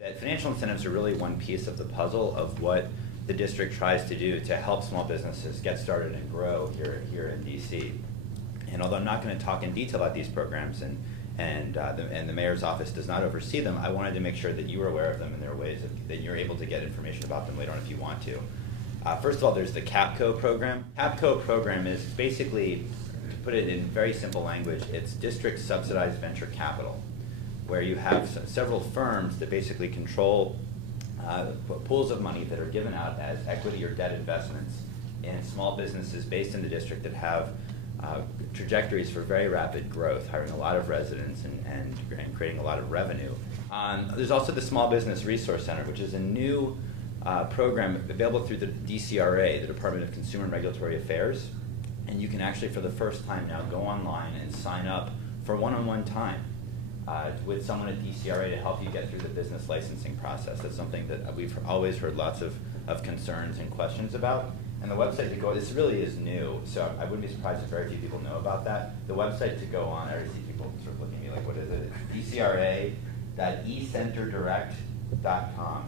That financial incentives are really one piece of the puzzle of what the district tries to do to help small businesses get started and grow here in DC. And although I'm not going to talk in detail about these programs and the mayor's office does not oversee them, I wanted to make sure that you were aware of them and there are ways that you're able to get information about them later on if you want to. First of all, there's the CAPCO program. CAPCO program is basically, to put it in very simple language, it's district subsidized venture capital, where you have several firms that basically control pools of money that are given out as equity or debt investments in small businesses based in the district that have trajectories for very rapid growth, hiring a lot of residents and creating a lot of revenue. There's also the Small Business Resource Center, which is a new program available through the DCRA, the Department of Consumer and Regulatory Affairs. And you can actually, for the first time now, go online and sign up for one-on-one time with someone at DCRA to help you get through the business licensing process. That's something that we've always heard lots of concerns and questions about. And the website to go, this really is new, so I wouldn't be surprised if very few people know about that. The website to go on, I already see people sort of looking at me like, what is it? It's dcra.ecenterdirect.com.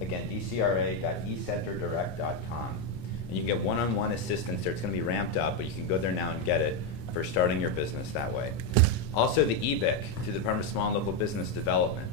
Again, dcra.ecenterdirect.com. And you can get one-on-one assistance there. It's going to be ramped up, but you can go there now and get it for starting your business that way. Also the EBIC, through the Department of Small and Local Business Development.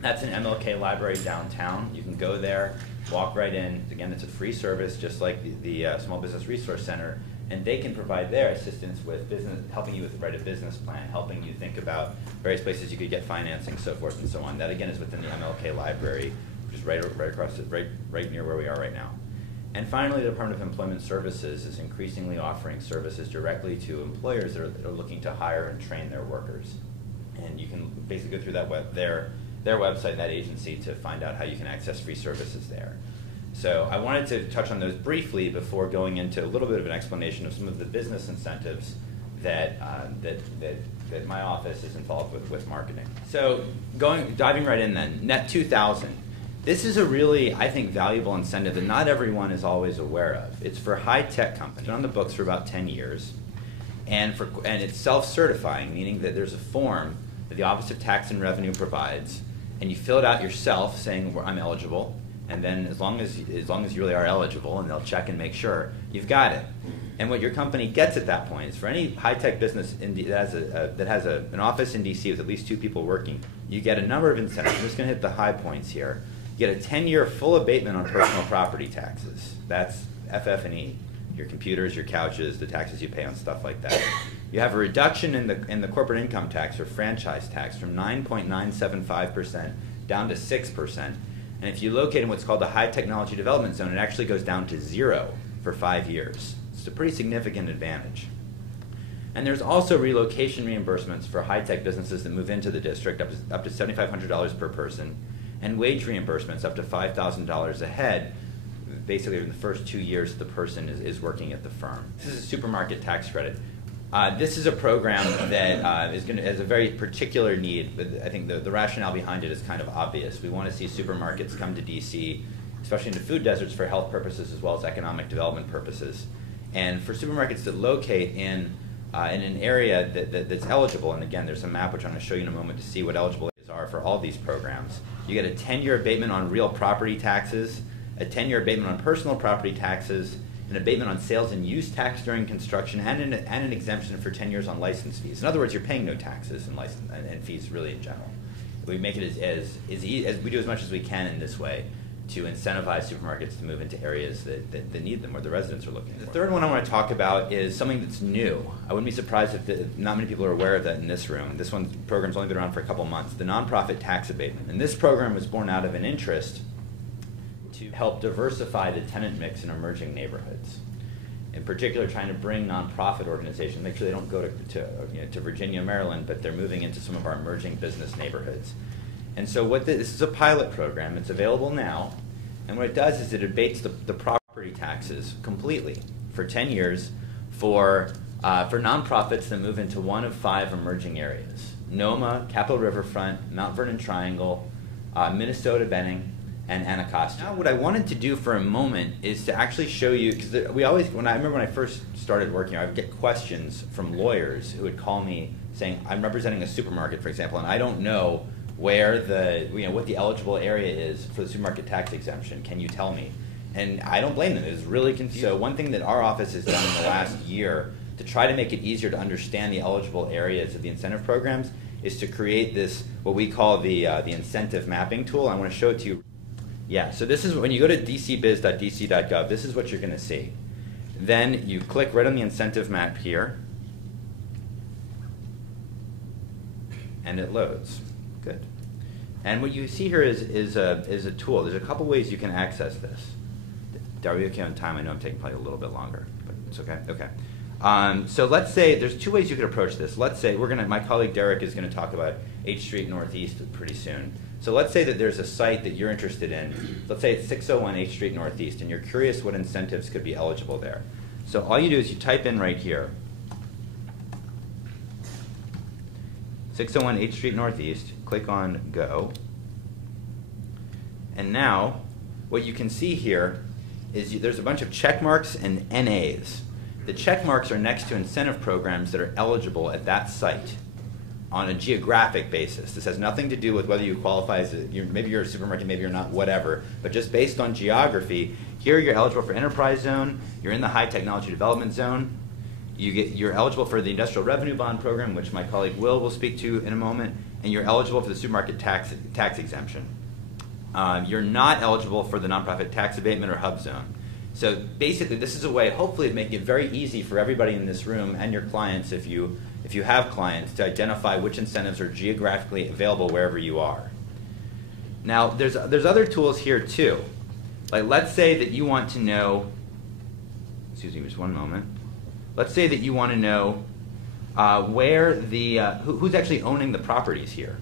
That's an MLK library downtown. You can go there, walk right in. Again, it's a free service, just like the Small Business Resource Center, and they can provide their assistance with business, helping you write a business plan, helping you think about various places you could get financing, so forth and so on. That again is within the MLK library, which is right across, right near where we are right now. And finally, the Department of Employment Services is increasingly offering services directly to employers that are looking to hire and train their workers. And you can basically go through that their website, that agency, to find out how you can access free services there. So I wanted to touch on those briefly before going into a little bit of an explanation of some of the business incentives that my office is involved with marketing. So diving right in then, Net 2000. This is a really, I think, valuable incentive that not everyone is always aware of. It's for high-tech companies. It's been on the books for about 10 years, and it's self-certifying, meaning that there's a form that the Office of Tax and Revenue provides, and you fill it out yourself saying, well, I'm eligible, and then as long as you really are eligible, and they'll check and make sure, you've got it. And what your company gets at that point is, for any high-tech business that has an office in DC with at least 2 people working, you get a number of incentives. I'm just going to hit the high points here. You get a 10-year full abatement on personal property taxes. That's FF&E, your computers, your couches, the taxes you pay on stuff like that. You have a reduction in the corporate income tax or franchise tax from 9.975% down to 6%. And if you locate in what's called the high technology development zone, it actually goes down to 0 for 5 years. It's a pretty significant advantage. And there's also relocation reimbursements for high-tech businesses that move into the district, up to $7,500 per person, and wage reimbursements up to $5,000 a head, basically in the first 2 years the person is working at the firm. This is a supermarket tax credit. This is a program that has a very particular need, but I think the rationale behind it is kind of obvious. We want to see supermarkets come to DC, especially into food deserts, for health purposes as well as economic development purposes. And for supermarkets that locate in an area that's eligible, and again, there's a map which I'm going to show you in a moment to see what eligible are for all these programs. You get a 10-year abatement on real property taxes, a 10-year abatement on personal property taxes, an abatement on sales and use tax during construction, and an exemption for 10 years on license fees. In other words, you're paying no taxes and fees really in general. We make it as we do as much as we can in this way to incentivize supermarkets to move into areas that need them, where the residents are looking for. The third one I want to talk about is something that's new. I wouldn't be surprised if not many people are aware of that in this room. This program's only been around for a couple months, the nonprofit tax abatement. And this program was born out of an interest to help diversify the tenant mix in emerging neighborhoods. In particular, trying to bring nonprofit organizations, make sure they don't go to Virginia, Maryland, but they're moving into some of our emerging business neighborhoods. And so this is a pilot program. It's available now. And what it does is it abates the property taxes completely for 10 years for nonprofits that move into one of 5 emerging areas: Noma, Capitol Riverfront, Mount Vernon Triangle, Minnesota Benning, and Anacostia. Now what I wanted to do for a moment is to actually show you, because I remember when I first started working here, I would get questions from lawyers who would call me saying, I'm representing a supermarket, for example, and I don't know where the, what the eligible area is for the supermarket tax exemption. Can you tell me? And I don't blame them. It was really confusing. So one thing that our office has done in the last year to try to make it easier to understand the eligible areas of the incentive programs is to create this, what we call the incentive mapping tool. I want to show it to you. Yeah, so this is when you go to dcbiz.dc.gov, this is what you're going to see. Then you click right on the incentive map here, and it loads. Good. And what you see here is a tool. There's a couple ways you can access this. Are we okay on time? I know I'm taking probably a little bit longer, but it's okay. Okay. So let's say there's two ways you could approach this. Let's say my colleague Derek is going to talk about H Street Northeast pretty soon. So let's say that there's a site that you're interested in. Let's say it's 601 H Street Northeast, and you're curious what incentives could be eligible there. So all you do is you type in right here, 601 H Street Northeast, click on Go. And now what you can see here is there's a bunch of check marks and NAs. The check marks are next to incentive programs that are eligible at that site on a geographic basis. This has nothing to do with whether you qualify as maybe you're a supermarket, maybe you're not, whatever, but just based on geography, here you're eligible for enterprise zone, you're in the high technology development zone, you're eligible for the industrial revenue bond program, which my colleague will speak to in a moment, and you're eligible for the supermarket tax exemption. You're not eligible for the nonprofit tax abatement or hub zone. So basically, this is a way, hopefully, of making it very easy for everybody in this room and your clients, if you have clients, to identify which incentives are geographically available wherever you are. Now, there's other tools here too. Like, let's say that you want to know. Excuse me, just one moment. Let's say that you want to know where the who's actually owning the properties here.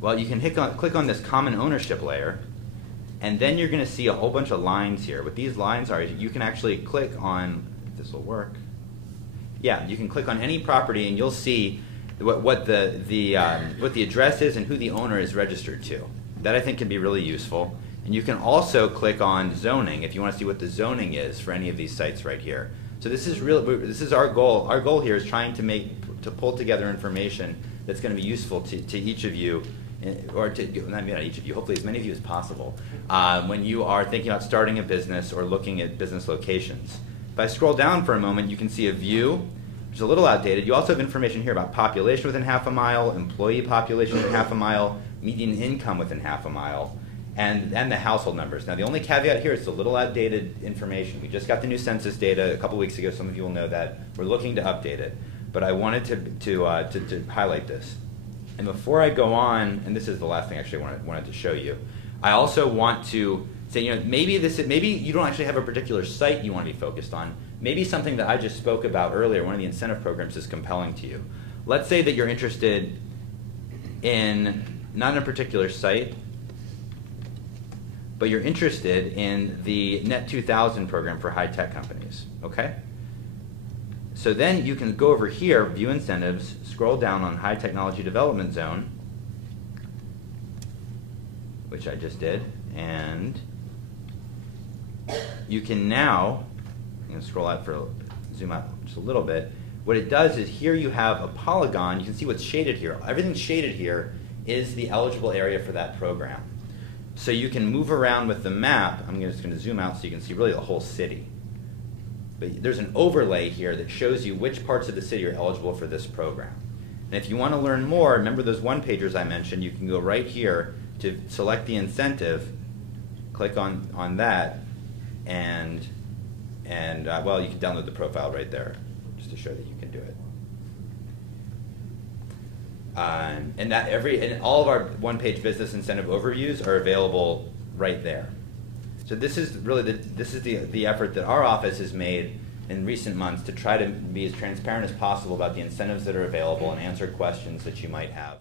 Well, you can click on this common ownership layer, and then you're going to see a whole bunch of lines here. What these lines are, you can actually click on, if this will work. Yeah, you can click on any property, and you'll see what the address is and who the owner is registered to. That, I think, can be really useful. And you can also click on zoning if you want to see what the zoning is for any of these sites right here. So this is our goal. Our goal here is trying to pull together information that's going to be useful to each of you, or not each of you, hopefully as many of you as possible, when you are thinking about starting a business or looking at business locations. If I scroll down for a moment, you can see a view, which is a little outdated. You also have information here about population within half a mile, employee population within half a mile, median income within half a mile, and the household numbers. Now, the only caveat here is it's a little outdated information. We just got the new census data a couple weeks ago. Some of you will know that. We're looking to update it. But I wanted to highlight this. And before I go on, and this is the last thing actually I wanted to show you, I also want to say, maybe you don't actually have a particular site you want to be focused on. Maybe something that I just spoke about earlier, one of the incentive programs, is compelling to you. Let's say that you're interested in, not in a particular site, but you're interested in the Net 2000 program for high-tech companies, okay? So then you can go over here, View Incentives, scroll down on High Technology Development Zone, which I just did, and you can now, I'm going to scroll out zoom out just a little bit. What it does is here you have a polygon. You can see what's shaded here. Everything shaded here is the eligible area for that program. So you can move around with the map. I'm just going to zoom out so you can see really the whole city. But there's an overlay here that shows you which parts of the city are eligible for this program. And if you want to learn more, remember those one-pagers I mentioned, you can go right here to select the incentive, click on that, and well, you can download the profile right there just to show that you can do it. And all of our one-page business incentive overviews are available right there. So this is really the effort that our office has made in recent months to try to be as transparent as possible about the incentives that are available and answer questions that you might have.